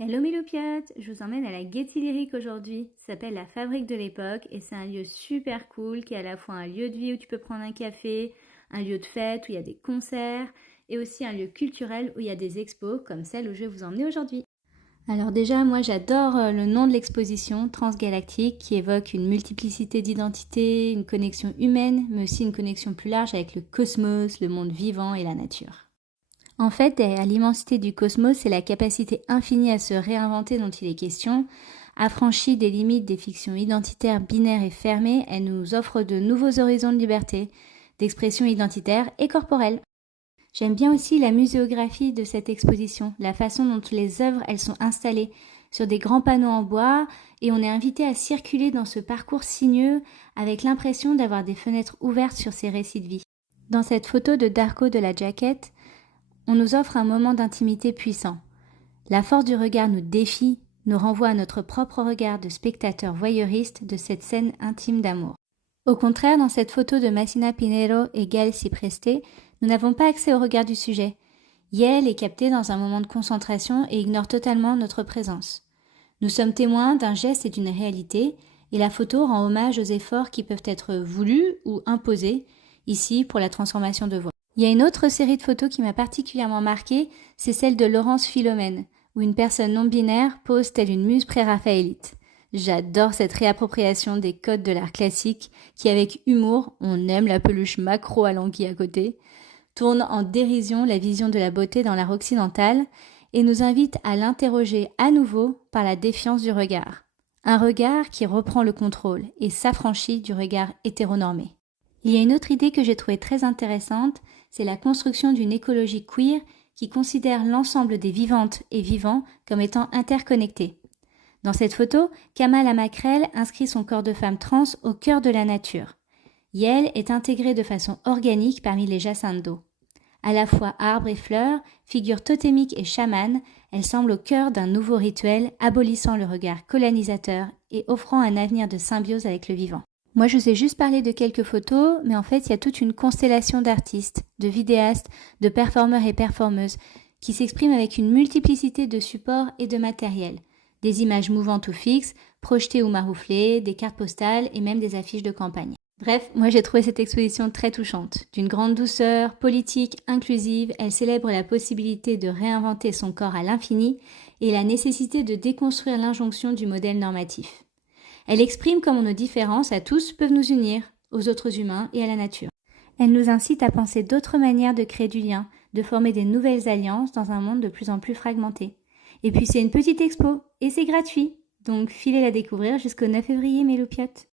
Hello mes loupiottes, je vous emmène à la Gaîté Lyrique aujourd'hui. Ça s'appelle la Fabrique de l'époque et c'est un lieu super cool qui est à la fois un lieu de vie où tu peux prendre un café, un lieu de fête où il y a des concerts et aussi un lieu culturel où il y a des expos comme celle où je vais vous emmener aujourd'hui. Alors déjà, moi j'adore le nom de l'exposition Transgalactique qui évoque une multiplicité d'identités, une connexion humaine mais aussi une connexion plus large avec le cosmos, le monde vivant et la nature. En fait, derrière l'immensité du cosmos, c'est la capacité infinie à se réinventer dont il est question. Affranchie des limites des fictions identitaires binaires et fermées, elle nous offre de nouveaux horizons de liberté, d'expression identitaire et corporelle. J'aime bien aussi la muséographie de cette exposition, la façon dont les œuvres elles sont installées sur des grands panneaux en bois et on est invité à circuler dans ce parcours sinueux avec l'impression d'avoir des fenêtres ouvertes sur ces récits de vie. Dans cette photo de Darko de la jaquette, on nous offre un moment d'intimité puissant. La force du regard nous défie, nous renvoie à notre propre regard de spectateur voyeuriste de cette scène intime d'amour. Au contraire, dans cette photo de Massina Pinheiro et Gaël Cipreste, nous n'avons pas accès au regard du sujet. Yael est captée dans un moment de concentration et ignore totalement notre présence. Nous sommes témoins d'un geste et d'une réalité, et la photo rend hommage aux efforts qui peuvent être voulus ou imposés, ici pour la transformation de voix. Il y a une autre série de photos qui m'a particulièrement marquée, c'est celle de Laurence Philomène, où une personne non-binaire pose telle une muse pré-raphaélite. J'adore cette réappropriation des codes de l'art classique qui, avec humour, on aime la peluche macro à l'anguille à côté, tourne en dérision la vision de la beauté dans l'art occidental et nous invite à l'interroger à nouveau par la défiance du regard. Un regard qui reprend le contrôle et s'affranchit du regard hétéronormé. Il y a une autre idée que j'ai trouvée très intéressante, c'est la construction d'une écologie queer qui considère l'ensemble des vivantes et vivants comme étant interconnectés. Dans cette photo, Kamala Macrel inscrit son corps de femme trans au cœur de la nature. Yael est intégrée de façon organique parmi les jacinthes d'eau. À la fois arbre et fleurs, figure totémique et chamane, elle semble au cœur d'un nouveau rituel abolissant le regard colonisateur et offrant un avenir de symbiose avec le vivant. Moi, je vous ai juste parlé de quelques photos, mais en fait, il y a toute une constellation d'artistes, de vidéastes, de performeurs et performeuses qui s'expriment avec une multiplicité de supports et de matériel. Des images mouvantes ou fixes, projetées ou marouflées, des cartes postales et même des affiches de campagne. Bref, moi j'ai trouvé cette exposition très touchante. D'une grande douceur, politique, inclusive, elle célèbre la possibilité de réinventer son corps à l'infini et la nécessité de déconstruire l'injonction du modèle normatif. Elle exprime comment nos différences à tous peuvent nous unir, aux autres humains et à la nature. Elle nous incite à penser d'autres manières de créer du lien, de former des nouvelles alliances dans un monde de plus en plus fragmenté. Et puis c'est une petite expo, et c'est gratuit, donc filez la découvrir jusqu'au 9 février mes loupiottes.